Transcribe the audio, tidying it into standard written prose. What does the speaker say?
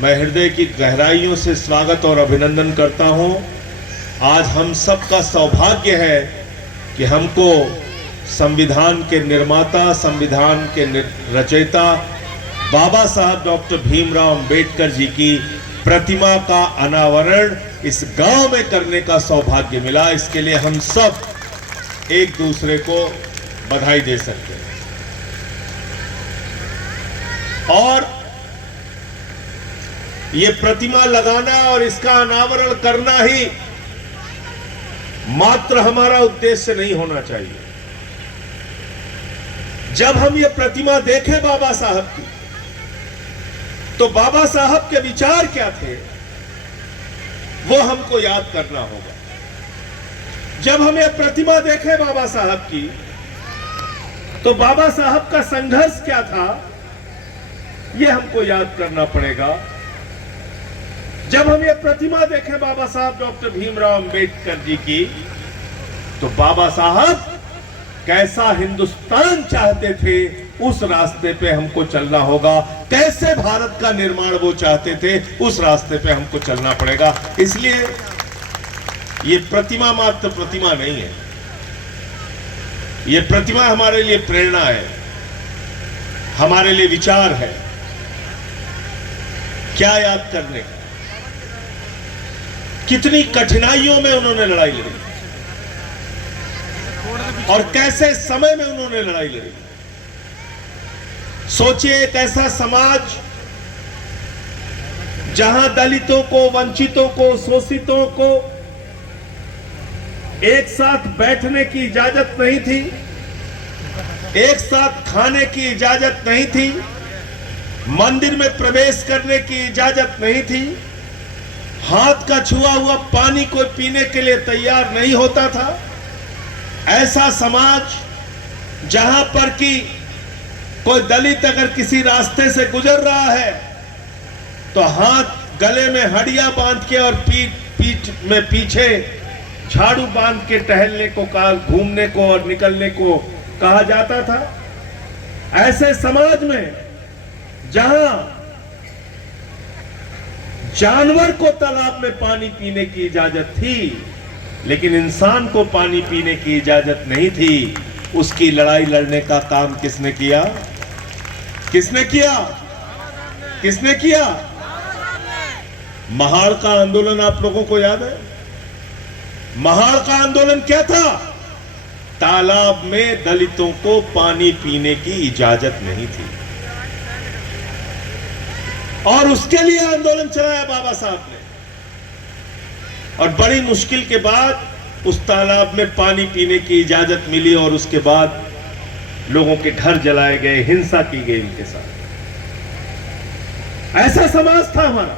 मैं हृदय की गहराइयों से स्वागत और अभिनंदन करता हूं। आज हम सबका सौभाग्य है कि हमको संविधान के निर्माता, संविधान के रचयिता बाबा साहब डॉक्टर भीमराव अंबेडकर जी की प्रतिमा का अनावरण इस गांव में करने का सौभाग्य मिला। इसके लिए हम सब एक दूसरे को बधाई दे सकते हैं। और ये प्रतिमा लगाना और इसका अनावरण करना ही मात्र हमारा उद्देश्य नहीं होना चाहिए। जब हम ये प्रतिमा देखें बाबा साहब की, तो बाबा साहब के विचार क्या थे वो हमको याद करना होगा। जब हम ये प्रतिमा देखें बाबा साहब की, तो बाबा साहब का संघर्ष क्या था ये हमको याद करना पड़ेगा। जब हम ये प्रतिमा देखें बाबा साहब डॉक्टर भीमराव अंबेडकर जी की, तो बाबा साहब कैसा हिंदुस्तान चाहते थे उस रास्ते पे हमको चलना होगा। कैसे भारत का निर्माण वो चाहते थे उस रास्ते पे हमको चलना पड़ेगा। इसलिए ये प्रतिमा मात्र प्रतिमा नहीं है, ये प्रतिमा हमारे लिए प्रेरणा है, हमारे लिए विचार है। क्या याद करने का, कितनी कठिनाइयों में उन्होंने लड़ाई लड़ी और कैसे समय में उन्होंने लड़ाई लड़ी। सोचिए एक ऐसा समाज जहां दलितों को, वंचितों को, शोषितों को एक साथ बैठने की इजाजत नहीं थी, एक साथ खाने की इजाजत नहीं थी, मंदिर में प्रवेश करने की इजाजत नहीं थी, हाथ का छुआ हुआ पानी कोई पीने के लिए तैयार नहीं होता था। ऐसा समाज जहां पर कि कोई दलित अगर किसी रास्ते से गुजर रहा है तो हाथ गले में हडिया बांध के और पीठ में पीछे झाड़ू बांध के टहलने को कहा, घूमने को और निकलने को कहा जाता था। ऐसे समाज में जहां जानवर को तालाब में पानी पीने की इजाजत थी लेकिन इंसान को पानी पीने की इजाजत नहीं थी, उसकी लड़ाई लड़ने का काम किसने किया? किसने किया? किसने किया? महाड़ का आंदोलन आप लोगों को याद है? महाड़ का आंदोलन क्या था? तालाब में दलितों को पानी पीने की इजाजत नहीं थी और उसके लिए आंदोलन चलाया बाबा साहब ने। और बड़ी मुश्किल के बाद उस तालाब में पानी पीने की इजाजत मिली और उसके बाद लोगों के घर जलाए गए, हिंसा की गई उनके साथ। ऐसा समाज था हमारा।